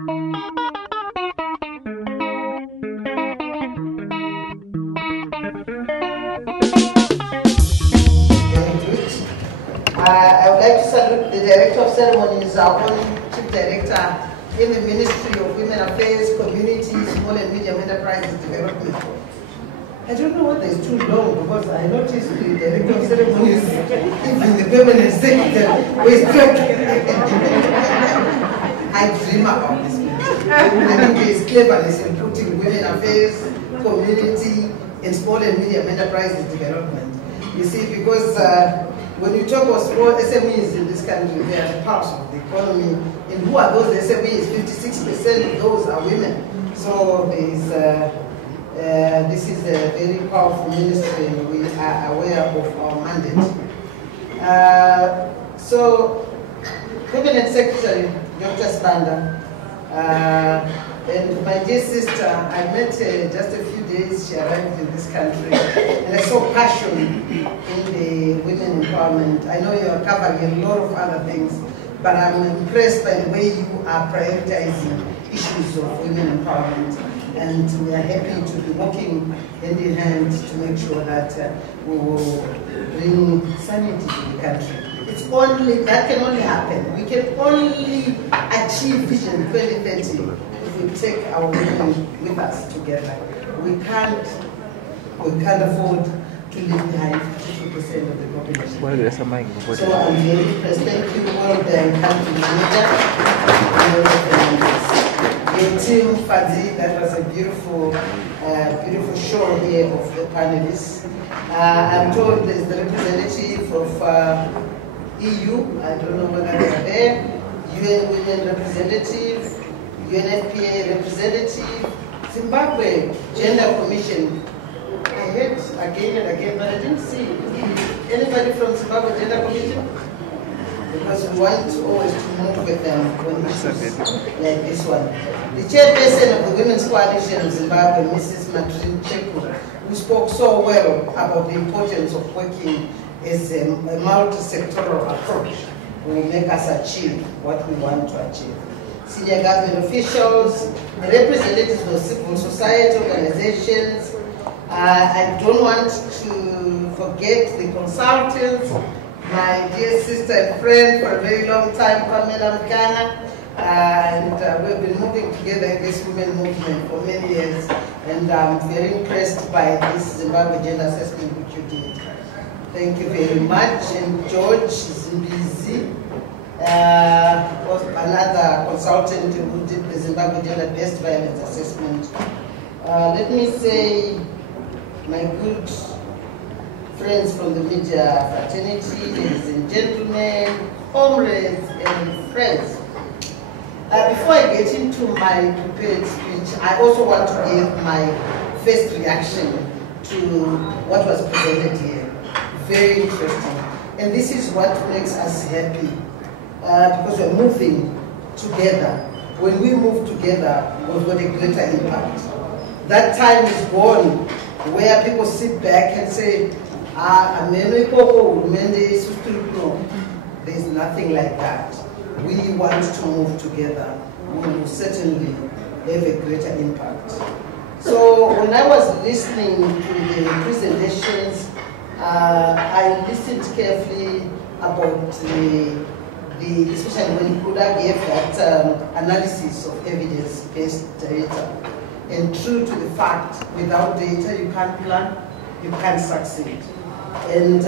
I would like to salute the Director of Ceremonies, our own Chief Director in the Ministry of Women Affairs, Community, Small and Medium Enterprises Development. I don't know whether it's too long because I noticed the Director of Ceremonies, even the permanent secretary, was I dream about this. I think there is cleverness in putting women affairs, community, and small and medium enterprises development. You see, because when you talk about small SMEs in this country, they are the pulse of the economy. And who are those SMEs? 56% of those are women. So this is a very powerful ministry, and we are aware of our mandate. So, Cabinet Secretary Dr. Spanda, and my dear sister, I met her just a few days. She arrived in this country, and I saw passion in the women empowerment. I know you are covering a lot of other things, but I'm impressed by the way you are prioritizing issues of women empowerment. And we are happy to be working hand in hand to make sure that we will bring sanity to the country. That can only happen. We can only achieve Vision 2030 if we take our women with us together. We can't afford to leave behind 50% of the population. So I'm very impressed. Thank you all the country manager, Team Fadzi. That was a beautiful, beautiful show here of the panelists. I'm told there's the representative of EU, I don't know whether they are there, UN Women representative, UNFPA representative, Zimbabwe Gender Commission. I heard again and again, but I didn't see anybody from Zimbabwe Gender Commission, because we want always to move with them when issues like this one. The chairperson of the Women's Coalition of Zimbabwe, Mrs. Matrin Cheku, who spoke so well about the importance of working as a multi-sectoral approach will make us achieve what we want to achieve. Senior government officials, the representatives of civil society organizations. I don't want to forget the consultants, my dear sister and friend for a very long time, Pamela Mkana, and we've been moving together in this women movement for many years, and I'm very impressed by this Zimbabwe gender assessment which you did. Thank you very much. And George Zimbizi, another consultant who did the Zimbabwe Gender-Based Violence Assessment. Let me say, my good friends from the media fraternity, ladies and gentlemen, comrades and friends. Before I get into my prepared speech, I also want to give my first reaction to what was presented here. Very interesting. And this is what makes us happy, because we're moving together. When we move together, we've got a greater impact. That time is gone where people sit back and say, there's nothing like that. We want to move together. We will certainly have a greater impact. So when I was listening to the presentations, I listened carefully about especially when Kuda gave that analysis of evidence-based data. And true to the fact, without data you can't plan, you can't succeed. And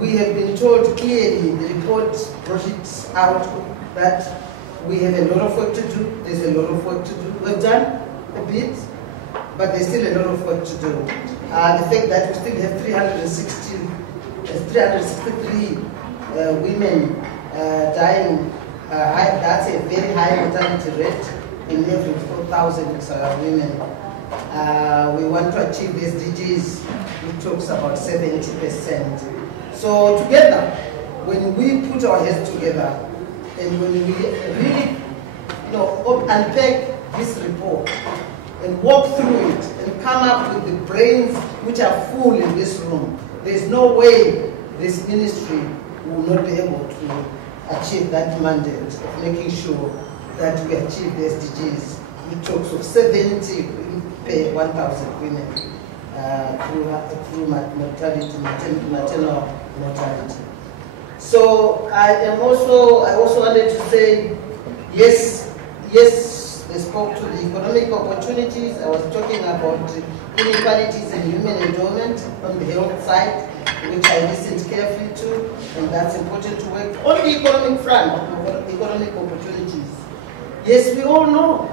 we have been told clearly, the report brought it out, that we have a lot of work to do. There's a lot of work to do. We've done a bit, but there's still a lot of work to do. The fact that we still have 363 women dying, that's a very high mortality rate in every 4,000 women. We want to achieve the SDGs, which talks about 70%. So together, when we put our heads together, and when we really unpack this report and walk through it and come up with the brains which are full in this room, there's no way this ministry will not be able to achieve that mandate of making sure that we achieve the SDGs. We talk of 70 per 1,000 women through mortality, maternal mortality. So I also wanted to say, yes, they spoke to the economic opportunities. I was talking about inequalities in human endowment on the health side, which I listened carefully to, and that's important to work on the economic front, economic opportunities. Yes, we all know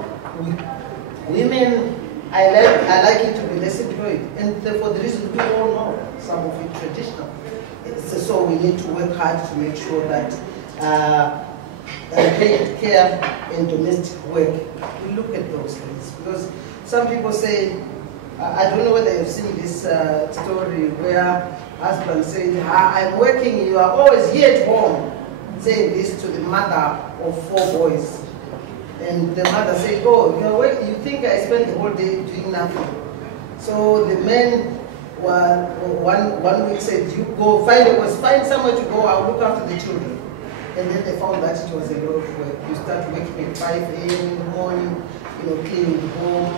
women, I like it to be less employed, and for the reason we all know, some of it traditional. So we need to work hard to make sure that paid care and domestic work, we look at those things. Because some people say, I don't know whether you've seen this story where husband said, I'm working, you are always here at home, saying this to the mother of 4 boys. And the mother said, oh, you think I spend the whole day doing nothing? So the men one week said, you go find somewhere to go, I'll look after the children. And then they found that it was a lot of work. You start waking at 5 a.m. in the morning, cleaning the home,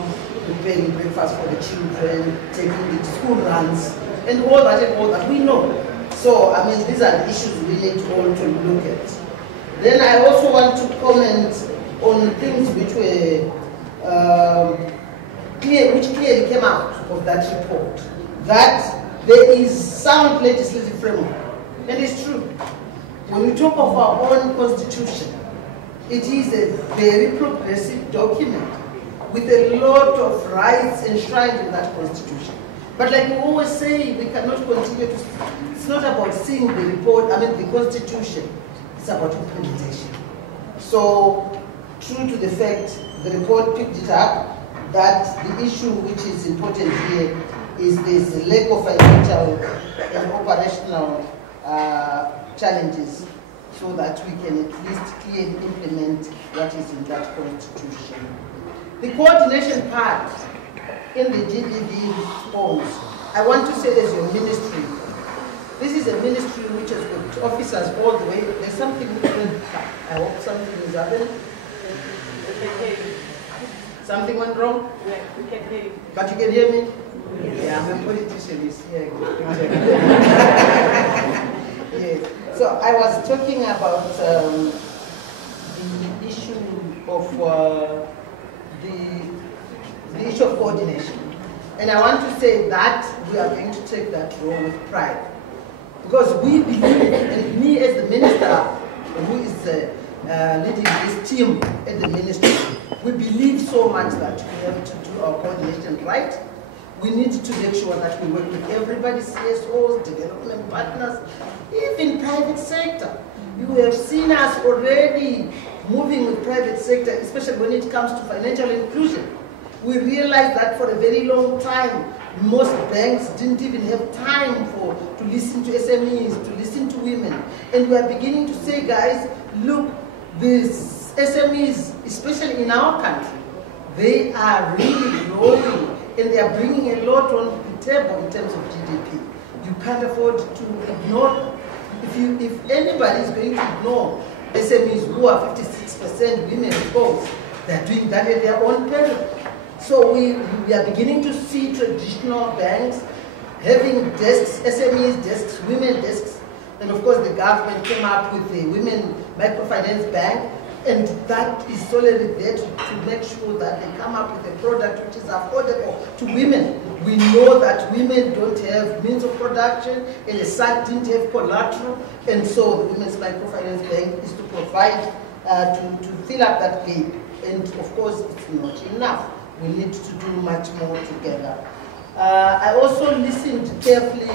preparing breakfast for the children, taking the school runs, and all that we know. So, I mean, these are the issues we need all to look at. Then I also want to comment on things which were which clearly came out of that report, that there is sound legislative framework, and it's true. When we talk of our own constitution, it is a very progressive document with a lot of rights enshrined in that constitution. But like we always say, we cannot continue to, it's not about seeing the report, the constitution, it's about implementation. So, true to the fact, the report picked it up, that the issue which is important here is this lack of financial and operational challenges, so that we can at least clearly implement what is in that constitution. The coordination part in the GBV response, I want to say as your ministry, this is a ministry which has got officers all the way. There's something, I hope something is happening. Something went wrong? Yeah, we can hear you. But you can hear me? Yeah, I'm a politician, you see. Yeah. So I was talking about the issue of the issue of coordination. And I want to say that we are going to take that role with pride. Because we believe, and me as the minister who is leading this team at the ministry, we believe so much that we have to do our coordination right. We need to make sure that we work with everybody, CSOs, development partners, even private sector. You have seen us already moving with private sector, especially when it comes to financial inclusion. We realized that for a very long time, most banks didn't even have time to listen to SMEs, to listen to women. And we are beginning to say, guys, look, these SMEs, especially in our country, they are really growing and they are bringing a lot on the table in terms of GDP. You can't afford to ignore. If anybody is going to ignore SMEs who are 56% women, of course, they are doing that at their own peril. So we are beginning to see traditional banks having desks, SMEs desks, women desks, and of course the government came up with the Women Microfinance Bank, and that is solely there to make sure that they come up with a product which is affordable to women. We know that women don't have means of production, and as such didn't have collateral, and so the Women's Microfinance Bank is to provide, to fill up that gap. And of course it's not enough. We need to do much more together. I also listened carefully.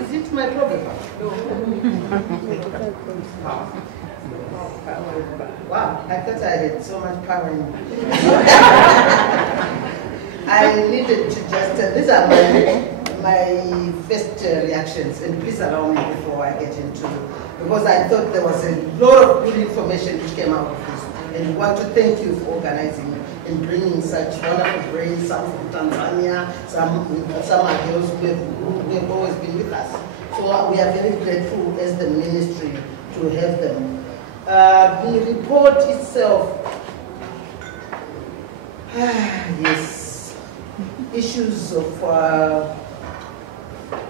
Is it my problem? Wow, I thought I had so much power in me. I needed to just, these are my first reactions, and please allow me before I get into it, because I thought there was a lot of good information which came out of this, and I want to thank you for organizing it and bringing such wonderful brains, some from Tanzania, some are those who have always been with us. So we are very grateful as the ministry to have them. The report itself, yes, issues of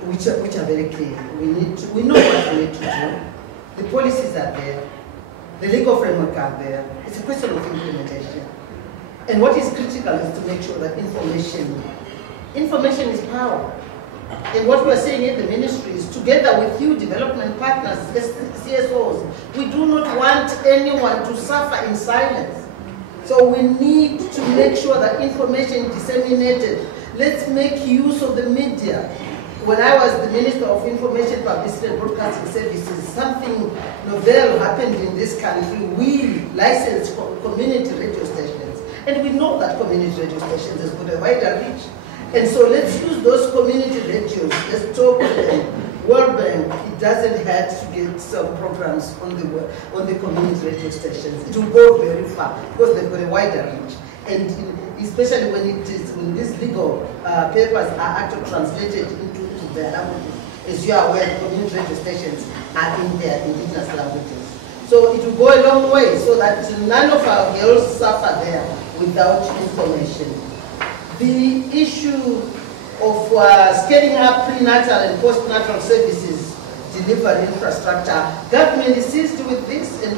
which are very clear. We know what we need to do. The policies are there. The legal framework are there. It's a question of implementation. And what is critical is to make sure that information is power. And what we are saying in the ministry is, together with you, development partners, CSOs, we do not want anyone to suffer in silence. So we need to make sure that information is disseminated. Let's make use of the media. When I was the Minister of Information, Publicity and Broadcasting Services, something novel happened in this country. We licensed community radio stations. And we know that community radio stations has got a wider reach. And so let's use those community radios. Let's talk to them. World Bank, it doesn't hurt to get some programs on the community radio stations. It will go very far because they've got a wider reach. And especially when these legal papers are actually translated into their languages. As you are aware, the community radio stations are in their indigenous languages. So it will go a long way so that none of our girls suffer there without information. The issue of scaling up prenatal and postnatal services delivery infrastructure, government is seized with this, and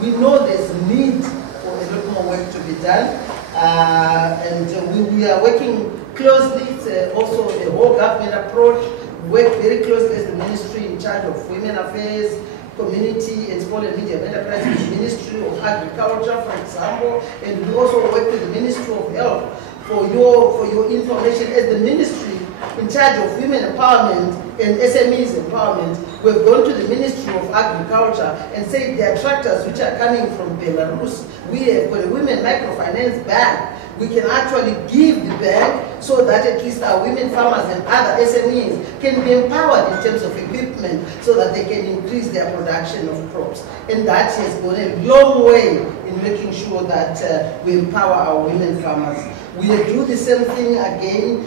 we know there's need for a lot more work to be done. And we are working closely. It's also a whole government approach. We work very closely as the ministry in charge of women affairs, community and small and medium enterprises, the Ministry of Agriculture, for example, and we also work with the Ministry of Health. For your information, as the ministry in charge of women empowerment and SMEs empowerment, we've gone to the Ministry of Agriculture and said there are tractors which are coming from Belarus. We have got a women microfinance bank. We can actually give the bank so that at least our women farmers and other SMEs can be empowered in terms of equipment so that they can increase their production of crops. And that has gone a long way in making sure that we empower our women farmers. We do the same thing again.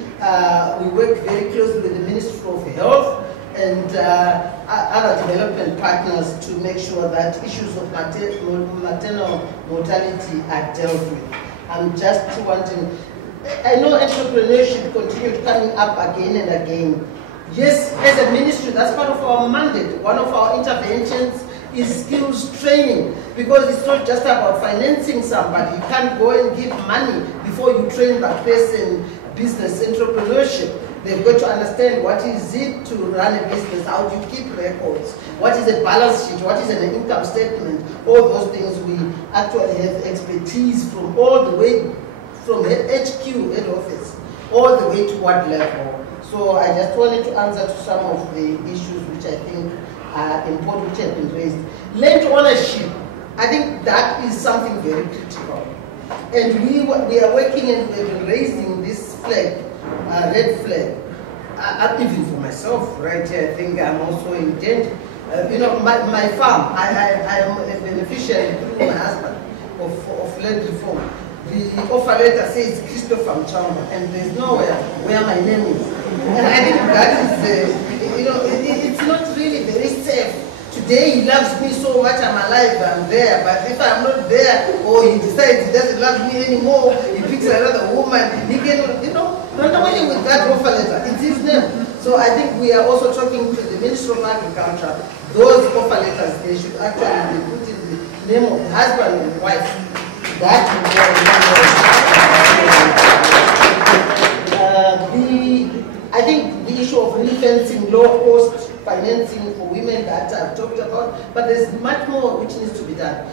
We work very closely with the Ministry of Health and other development partners to make sure that issues of maternal mortality are dealt with. I'm just wanting, I know entrepreneurship continues coming up again and again. Yes, as a ministry, that's part of our mandate. One of our interventions is skills training, because it's not just about financing somebody. You can't go and give money before you train that person business entrepreneurship. They've got to understand what is it to run a business, how do you keep records, what is a balance sheet, what is an income statement, all those things. We actually have expertise from all the way, from HQ, head office, all the way to what level. So I just wanted to answer to some of the issues which I think are important, which have been raised. Land ownership, I think that is something very critical. And we are working and we've been raising this flag, red flag. Even for myself, right here, I think I'm also in danger. You know, my farm, I am a beneficiary through my husband of land reform. The offer letter says Christopher Mchamba, and there's nowhere where my name is. And I think that is, you know, it's not really very safe. Today he loves me so much, I'm alive, I'm there. But if I'm not there, or he decides he doesn't love me anymore, he picks another woman, he can, you know, run away with that offer letter. It's his name. So I think we are also talking to the Ministry of Agriculture. Those offer letters, they should actually be put in the name of the husband and wife. That I think the issue of ring-fencing, low-cost financing for women that I've talked about, but there's much more which needs to be done.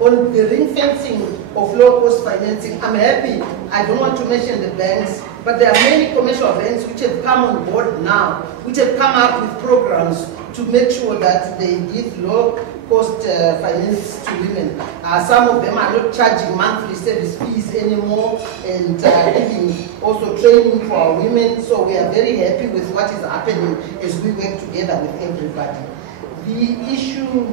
On the ring-fencing of low-cost financing, I'm happy. I don't want to mention the banks, but there are many commercial banks which have come on board now, which have come up with programs to make sure that they give low-cost finance to women. Some of them are not charging monthly service fees anymore, and giving also training for our women. So we are very happy with what is happening as we work together with everybody. The issue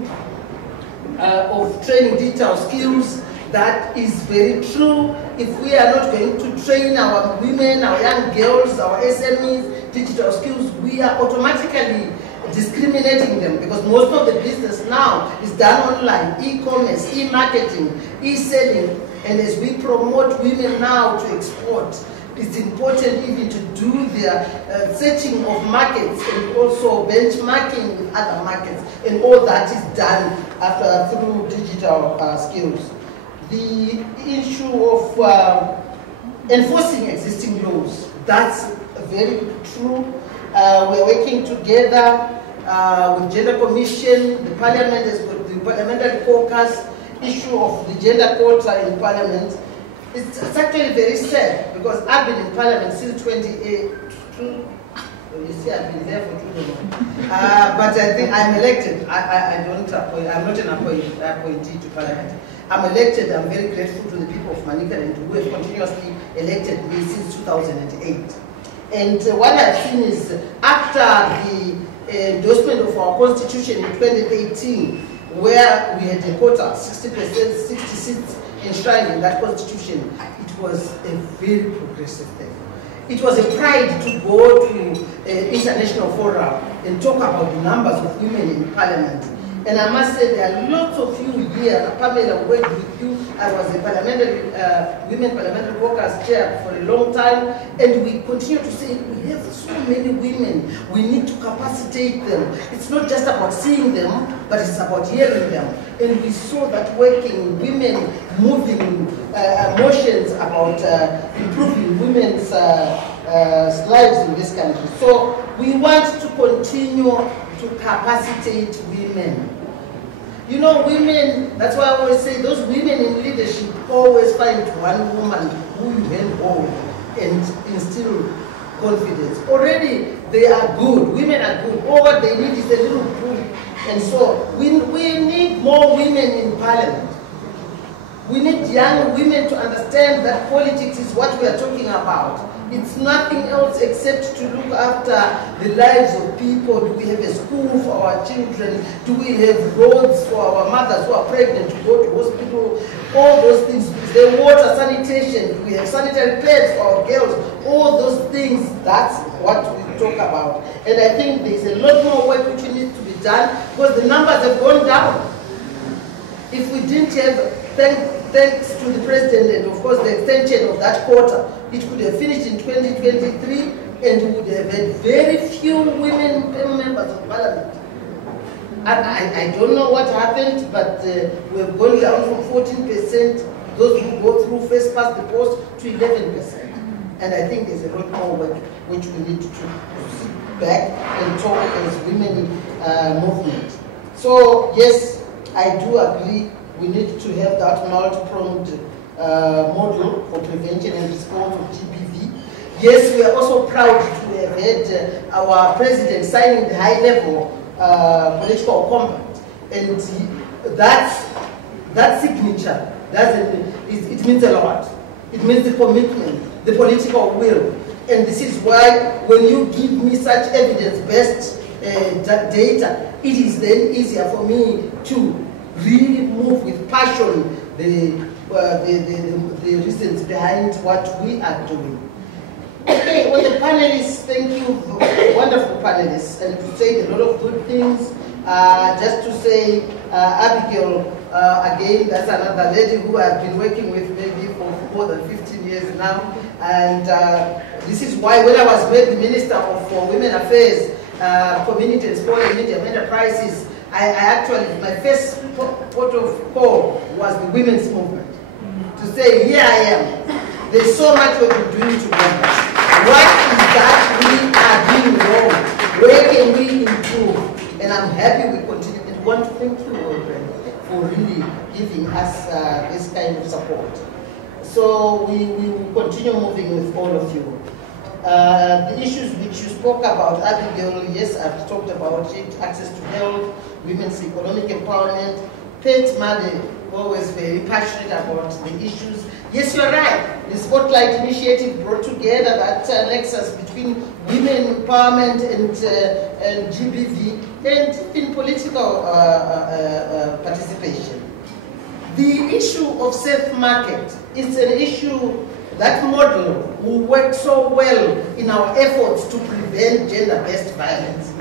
of training digital skills, that is very true. If we are not going to train our women, our young girls, our SMEs, digital skills, we are automatically discriminating them, because most of the business now is done online, e-commerce, e-marketing, e-selling, and as we promote women now to export, it's important even to do their searching of markets and also benchmarking with other markets, and all that is done through digital skills. The issue of enforcing existing laws, that's very true. We're working together with Gender Commission. The Parliament has got the Parliamentary Caucus issue of the gender quota in Parliament. It's actually very sad, because I've been in Parliament since 2008. You see, I've been there for too long. But I think I'm elected. I'm not an appointee to Parliament. I'm elected. I'm very grateful to the people of Manicaland who have continuously elected me since 2008. And what I've seen is, after the endorsement of our constitution in 2018, where we had a quota, 60%, 60 seats enshrined in that constitution, it was a very progressive thing. It was a pride to go to international fora and talk about the numbers of women in Parliament. And I must say, there are lots of you here. Pamela worked with you. I was a women parliamentary caucus chair for a long time, and we continue to say we have so many women. We need to capacitate them. It's not just about seeing them, but it's about hearing them. And we saw that working, women moving motions about improving women's lives in this country. So we want to continue to capacitate women. You know, women, that's why I always say those women in leadership always find one woman who you can hold and instill confidence. Already they are good, women are good. All what they need is a little push. And so we need more women in Parliament. We need young women to understand that politics is what we are talking about. It's nothing else except to look after the lives of people. Do we have a school for our children? Do we have roads for our mothers who are pregnant to go to hospital? All those things. The water, sanitation. Do we have sanitary pads for our girls? All those things, that's what we talk about. And I think there's a lot more work which needs to be done, because the numbers have gone down. If we didn't have, thanks to the President and of course the extension of that quota, it could have finished in 2023 and we would have had very few women members of Parliament. I don't know what happened, but we have gone down from 14%, those who go through first past the post, to 11%. And I think there's a lot more work which we need to sit back and talk as women movement. So yes, I do agree. We need to have that multi-pronged model for prevention and response of GBV. Yes, we are also proud to have had our president signing the high-level political compact, and that signature it means a lot. It means the commitment, the political will, and this is why when you give me such evidence-based data, it is then easier for me to really move with passion the reasons behind what we are doing. Okay, well, the panelists, thank you, wonderful panelists, and to say a lot of good things. Just to say, Abigail, again, that's another lady who I've been working with maybe for more than 15 years now, and this is why when I was made the Minister for Women Affairs, Community and Small and Medium Enterprises, I actually, my first port of call was the women's movement. To say, here I am. There's so much we are doing together. What is that we are doing wrong? Where can we improve? And I'm happy we continue. And want to thank you, Audrey, for really giving us this kind of support. So we will continue moving with all of you. The issues which you spoke about, Abigail, yes, I've talked about it, access to health, women's economic empowerment. Pet Made, always very passionate about the issues. Yes, you're right. The Spotlight Initiative brought together that nexus between women empowerment and GBV and in political participation. The issue of safe market is an issue. That model will work so well in our efforts to prevent gender-based violence.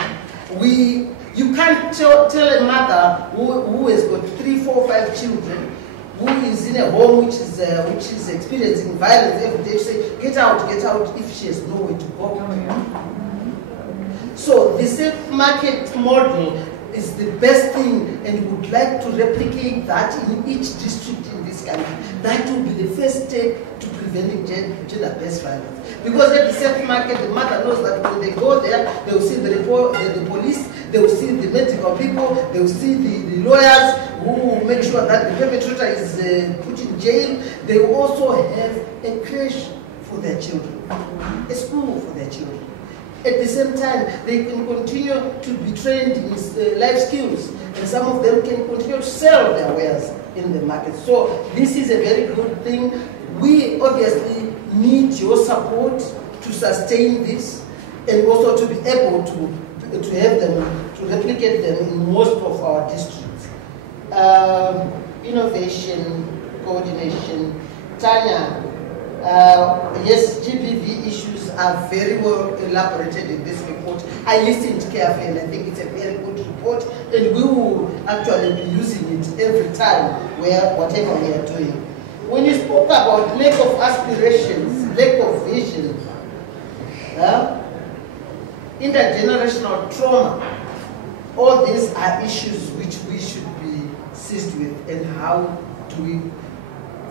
You can't tell a mother who has got 3, 4, 5 children, who is in a home which is experiencing violence every day, to say, get out, if she has nowhere to go. So the safe market model is the best thing, and would like to replicate that in each district in this country. That will be the first step to preventing gender-based violence. Because at the safe market, the mother knows that when they go there, they will see the police, they will see the medical people, they will see the lawyers who will make sure that the perpetrator is put in jail. They will also have a creche for their children, a school for their children. At the same time, they can continue to be trained in life skills, and some of them can continue to sell their wares in the market. So this is a very good thing. We obviously need your support to sustain this, and also to be able to have them, to replicate them in most of our districts. Innovation, coordination. Tanya, yes, GBV issues are very well elaborated in this report. I listened carefully, and I think it's a very good report, and we will actually be using it every time, whatever we are doing. When you spoke about lack of aspirations, lack of vision, intergenerational trauma, all these are issues which we should be seized with. And how do we?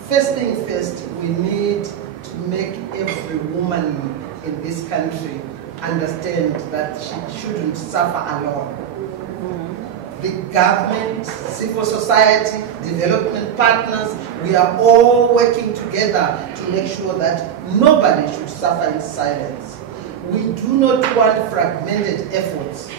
First thing first, we need to make every woman in this country understand that she shouldn't suffer alone. The government, civil society, development partners, we are all working together to make sure that nobody should suffer in silence. We do not want fragmented efforts.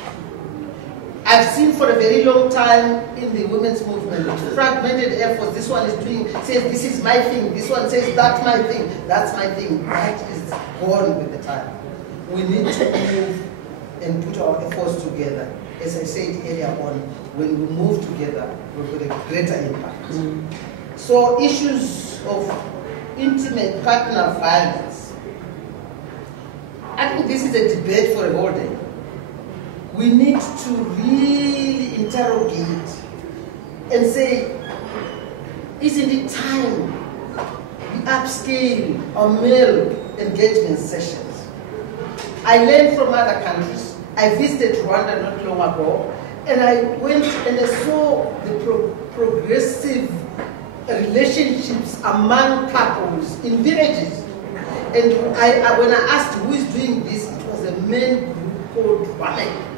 I've seen for a very long time in the women's movement, fragmented efforts. This one is doing, says this is my thing. This one says that's my thing. That's my thing. That is gone with the time. We need to move and put our efforts together. As I said earlier on, when we move together, we'll get a greater impact. So issues of intimate partner violence. I think this is a debate for a whole day. We need to really interrogate and say, isn't it time we upscale our male engagement sessions? I learned from other countries. I visited Rwanda not long ago, and I went and I saw the progressive relationships among couples in villages. And when I asked who is doing this, it was a men group called Rwanda.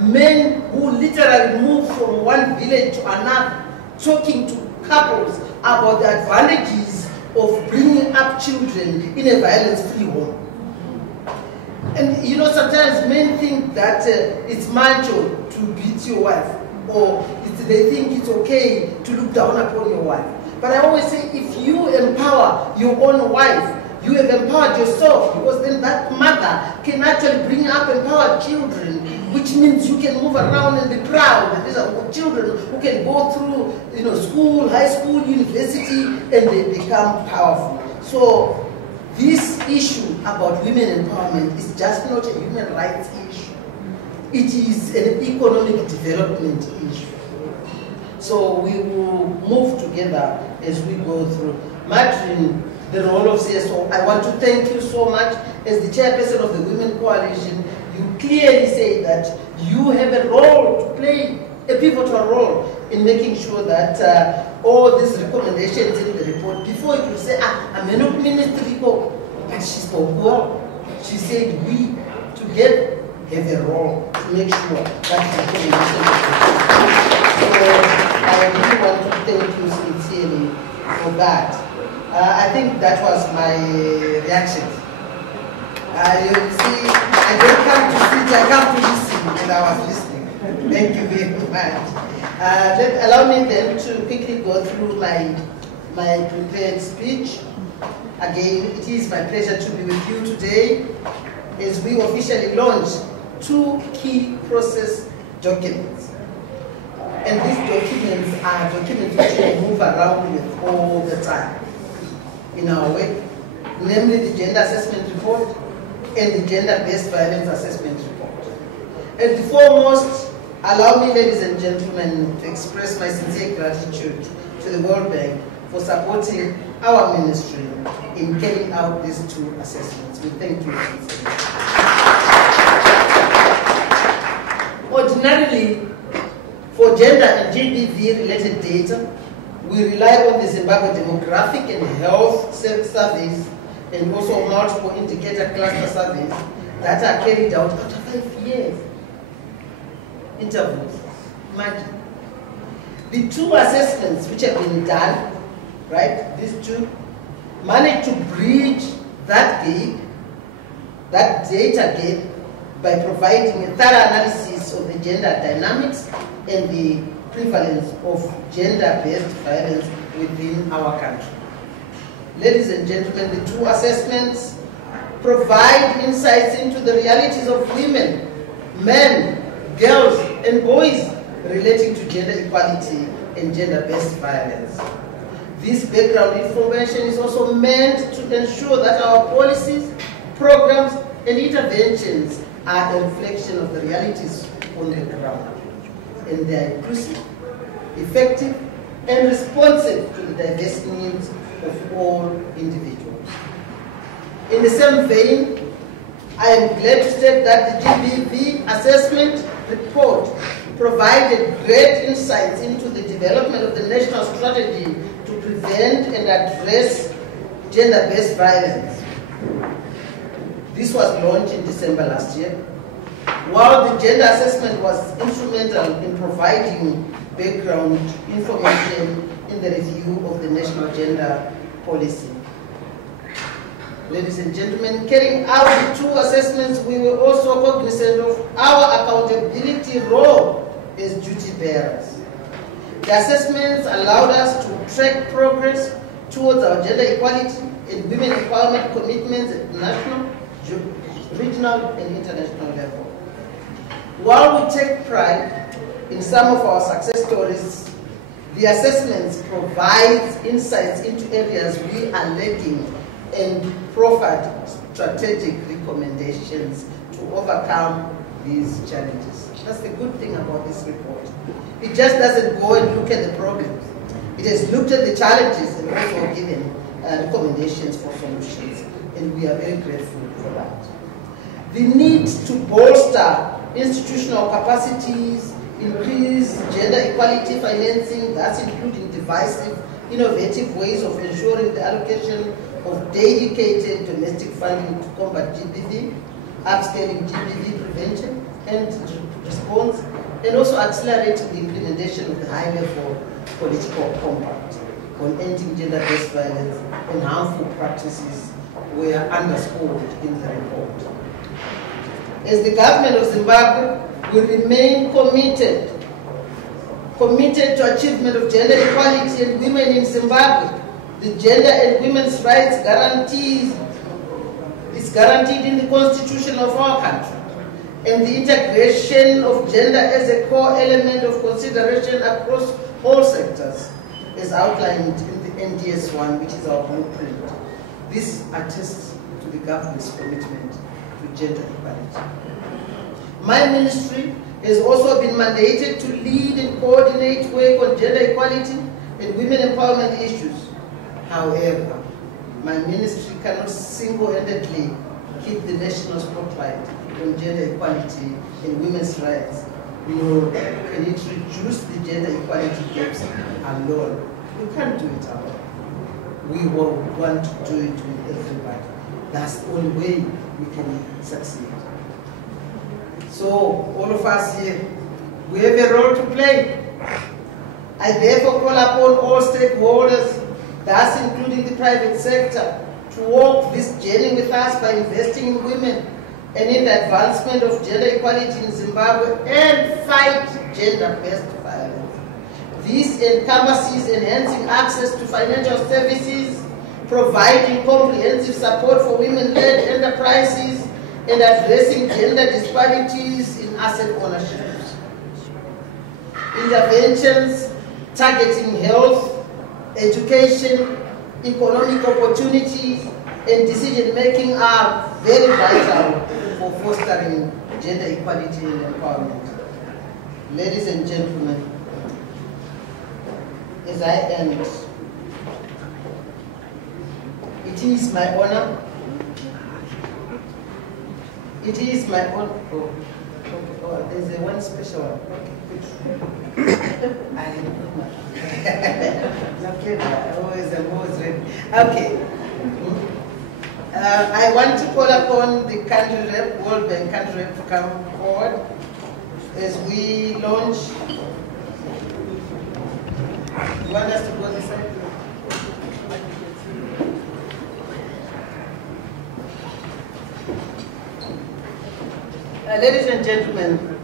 Men who literally move from one village to another, talking to couples about the advantages of bringing up children in a violence-free home. And you know, sometimes men think that it's macho to beat your wife, or they think it's okay to look down upon your wife. But I always say, if you empower your own wife, you have empowered yourself, because then that mother can actually bring up empowered children, which means you can move around and be proud that these are children who can go through, school, high school, university, and they become powerful. So this issue about women empowerment is just not a human rights issue. It is an economic development issue. So we will move together as we go through. Martin, the role of CSO, I want to thank you so much. As the chairperson of the Women Coalition, you clearly say that you have a role to play, a pivotal role in making sure that all these recommendations in the report, before you could say, I'm a ministry, but she spoke well. She said we together have a role to make sure that So I really want to thank you sincerely for that. I think that was my reaction. You see, I don't come to sit, I come to listen, and I was listening. Thank you very much. Allow me then to quickly go through my prepared speech. Again, it is my pleasure to be with you today as we officially launch 2 key process documents. And these documents are documents which we move around with all the time in our work, namely the Gender Assessment Report and the Gender-Based Violence Assessment Report. At the foremost, allow me, ladies and gentlemen, to express my sincere gratitude to the World Bank for supporting our ministry in carrying out these two assessments. We thank you sincerely. Ordinarily, for gender and GBV-related data, we rely on the Zimbabwe Demographic and Health Surveys and also multiple indicator cluster surveys that are carried out after 5 years. Intervals. Imagine. The two assessments which have been done, right, these two, managed to bridge that gap, that data gap, by providing a thorough analysis of the gender dynamics and the prevalence of gender-based violence within our country. Ladies and gentlemen, the two assessments provide insights into the realities of women, men, girls, and boys relating to gender equality and gender-based violence. This background information is also meant to ensure that our policies, programs, and interventions are a reflection of the realities on the ground, and they are inclusive, effective, and responsive to the diverse needs of all individuals. In the same vein, I am glad to state that the GBV assessment report provided great insights into the development of the national strategy to prevent and address gender-based violence. This was launched in December last year. While the gender assessment was instrumental in providing background information in the review of the national gender policy. Ladies and gentlemen, carrying out the two assessments, we were also cognizant of our accountability role as duty bearers. The assessments allowed us to track progress towards our gender equality and women empowerment commitments at national, regional, and international level. While we take pride in some of our success stories, the assessments provide insights into areas we are lagging and provide strategic recommendations to overcome these challenges. That's the good thing about this report. It just doesn't go and look at the problems. It has looked at the challenges and also given recommendations for solutions, and we are very grateful for that. The need to bolster institutional capacities, increase gender equality financing, that's including divisive, innovative ways of ensuring the allocation of dedicated domestic funding to combat GBV, upscaling GBV prevention and response, and also accelerating the implementation of the high-level political compact on ending gender-based violence and harmful practices were underscored in the report. As the government of Zimbabwe, we remain committed to achievement of gender equality and women in Zimbabwe. The gender and women's rights is guaranteed in the constitution of our country, and the integration of gender as a core element of consideration across all sectors is outlined in the NDS-1, which is our blueprint. This attests to the government's commitment to gender equality. My ministry has also been mandated to lead and coordinate work on gender equality and women empowerment issues. However, my ministry cannot single-handedly keep the national spotlight on gender equality and women's rights, nor can it reduce the gender equality gaps alone. We can't do it alone. We will want to do it with everybody. That's the only way we can succeed. So, all of us here, we have a role to play. I therefore call upon all stakeholders, thus including the private sector, to walk this journey with us by investing in women and in the advancement of gender equality in Zimbabwe and fight gender-based violence. This encompasses enhancing access to financial services, providing comprehensive support for women-led enterprises, and addressing gender disparities in asset ownership. Interventions targeting health, education, economic opportunities, and decision-making are very vital for fostering gender equality and empowerment. Ladies and gentlemen, as I end, it is my honor. It is my honor. Oh, there's a one special one. Okay, I didn't know much. Okay, I'm always ready. Okay. I want to call upon the country rep, World Bank country rep, to come forward as we launch. You want us to go this side? Ladies and gentlemen,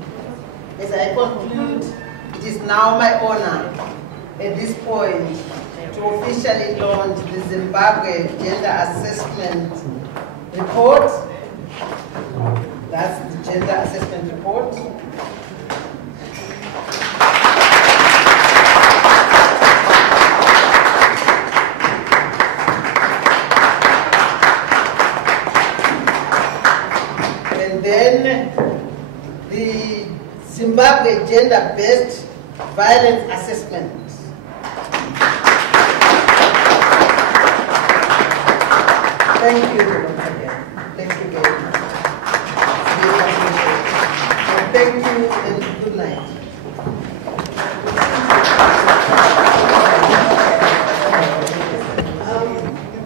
as I conclude, it is now my honor at this point to officially launch the Zimbabwe Gender Assessment Report. That's the Gender Assessment Report. And then the Zimbabwe Gender-Based Violence Assessment. Thank you once again. Thank you very much. And thank you and good night.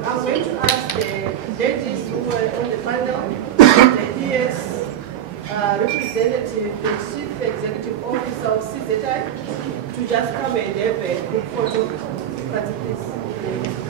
I'm going to ask the ladies who were on the panel, the ES representative, the Chief Executive Officer of CZI, to just come and have a group photo. Please.